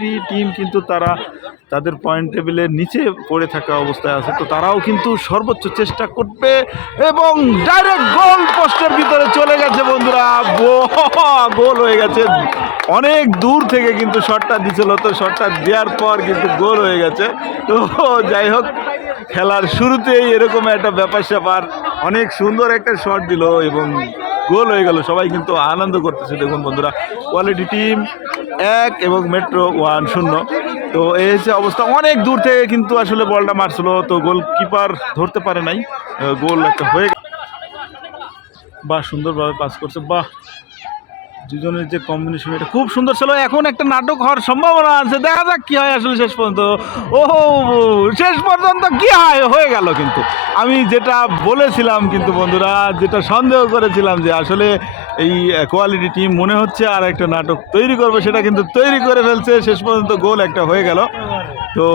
Quality team কিন্তু তারা তাদের পয়েন্ট টেবিলের নিচে পড়ে থাকা অবস্থায় আছে, তো তারাও কিন্তু সর্বোচ্চ চেষ্টা করবে এবং ডাইরেক্ট গোল পোস্টের ভিতরে চলে গেছে বন্ধুরা। গোল হয়ে গেছে, অনেক দূর থেকে কিন্তু শটটা দিছিল, তো শটটা দেওয়ার পর কিন্তু গোল হয়ে গেছে। তো যাই হোক, খেলার শুরুতেই এরকম একটা ব্যাপার স্যাপার, অনেক সুন্দর একটা শট দিল এবং গোল হয়ে গেল। সবাই কিন্তু আনন্দ করতেছে। দেখুন বন্ধুরা, কোয়ালিটি টিম 1 এবং মেট্রো 1 0। তো এই হচ্ছে অবস্থা, অনেক দূর থেকে কিন্তু আসলে বলটা মারছিল, তো গোলকিপার ধরতে পারে নাই, গোল একটা হয়ে গেল। বাহ, সুন্দরভাবে পাস করছে, বাহ, দুজনের যে কম্বিনেশন এটা খুব সুন্দর ছিল। এখন একটা নাটক হওয়ার সম্ভাবনা আছে, দেখা যাক কি হয় আসলে শেষ পর্যন্ত। শেষ পর্যন্ত কি হয়, হয়ে গেল। কিন্তু আমি যেটা বলেছিলাম কিন্তু বন্ধুরা, যেটা সন্দেহ করেছিলাম যে আসলে এই কোয়ালিটি টিম মনে হচ্ছে আর একটা নাটক তৈরি করবে, সেটা কিন্তু তৈরি করে ফেলছে। শেষ পর্যন্ত গোল একটা হয়ে গেল। তো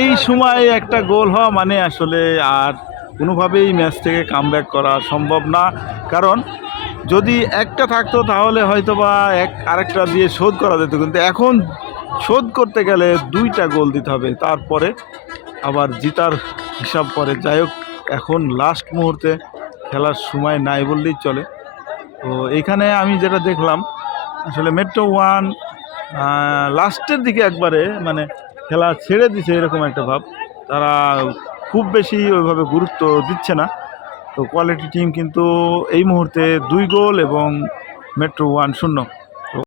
এই সময় একটা গোল হওয়া মানে আসলে আর কোনোভাবেই ম্যাচ থেকে কামব্যাক করা সম্ভব না, কারণ যদি একটা থাকতো তাহলে হয়তো বা আরেকটা দিয়ে শোধ করা যেত, কিন্তু এখন শোধ করতে গেলে 2টা গোল দিতে হবে, তারপরে আবার জিতার হিসাব করে। যাই হোক, এখন লাস্ট মুহূর্তে খেলার সময় নাই বললেই চলে। তো এইখানে আমি যেটা দেখলাম, আসলে মেট্রো 1 লাস্টের দিকে একবারে মানে খেলা ছেড়ে দিছে এরকম একটা ভাব, তারা খুব বেশি ওইভাবে গুরুত্ব দিচ্ছে না। তো কোয়ালিটি টিম কিন্তু এই মুহূর্তে 2 গোল এবং মেট্রো 1 0।